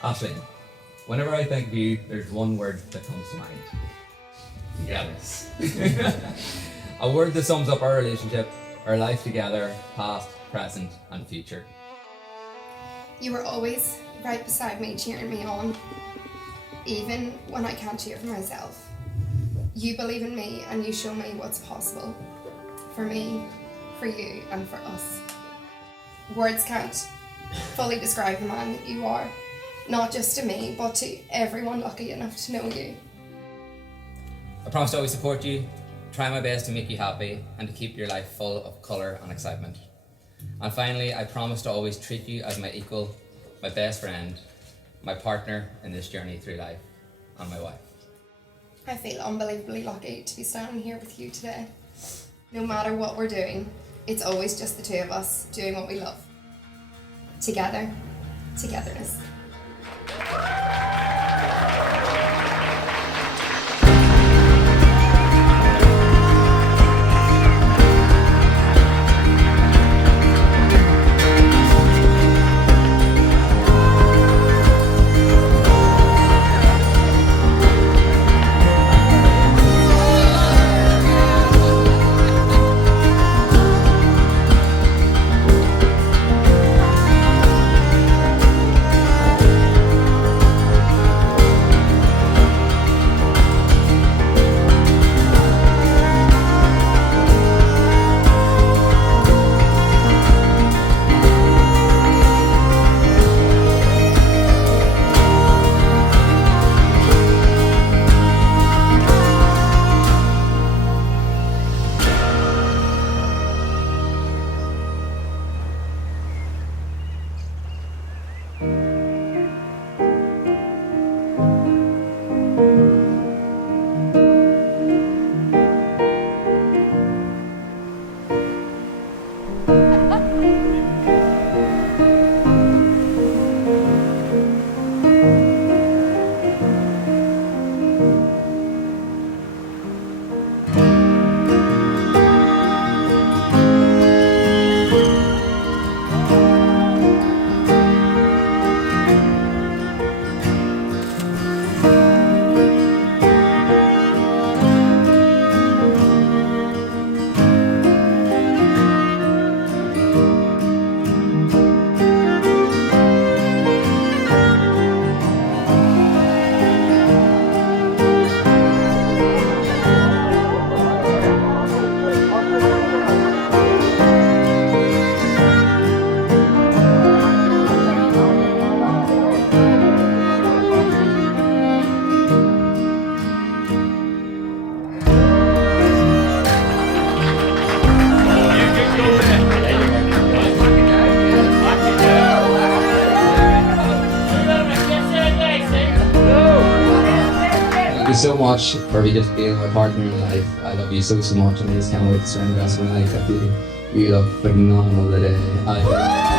Ashley, whenever I think of you, there's one word that comes to mind. Jealous. A word that sums up our relationship, our life together, past, present, and future. You were always right beside me, cheering me on, even when I can't cheer for myself. You believe in me and you show me what's possible. For me, for you, and for us. Words can't fully describe the man that you are, not just to me, but to everyone lucky enough to know you. I promise to always support you, try my best to make you happy, and to keep your life full of colour and excitement. And finally, I promise to always treat you as my equal, my best friend, my partner in this journey through life, and my wife. I feel unbelievably lucky to be standing here with you today. No matter what we're doing, it's always just the two of us doing what we love. Together, togetherness. Thank you so much for me just being my partner in life. I love you so much, and I just can't wait to spend the rest of my life with you. You look phenomenal today.